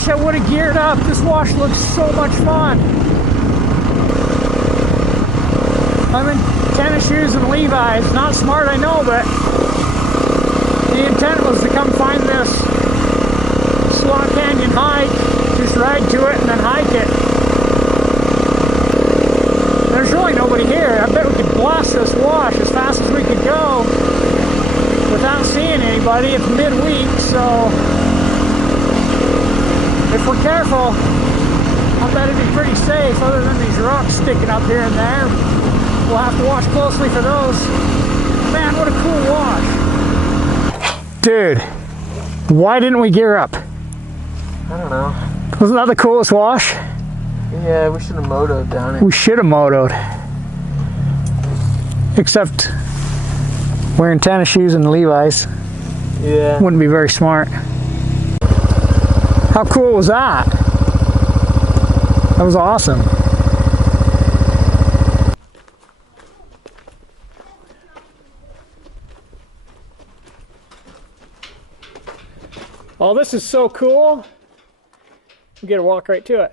wish I would have geared up. This wash looks so much fun. I'm in tennis shoes and Levi's. Not smart, I know, but the intent was to come find this Swamp Canyon hike, just ride to it and then hike it. There's really nobody here. I bet we could blast this wash as fast as we could go without seeing anybody. It's midweek, so if we're careful, I bet it'd be pretty safe other than these rocks sticking up here and there. We'll have to watch closely for those. Man, what a cool wash. Dude, why didn't we gear up? I don't know. Wasn't that the coolest wash? Yeah, we should have motoed down it. We should have motoed. Except wearing tennis shoes and Levi's. Yeah. Wouldn't be very smart. How cool was that? That was awesome. Oh, this is so cool. We get to walk right to it.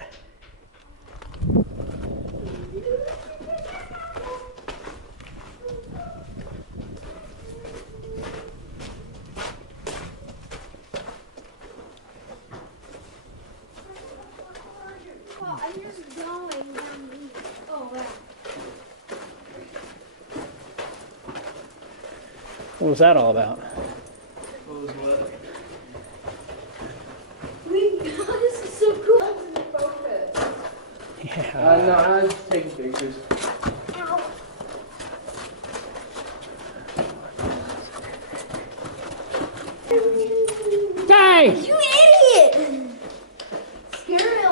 What was that all about? What was what? This is so cool. Yeah. No, I was just taking pictures.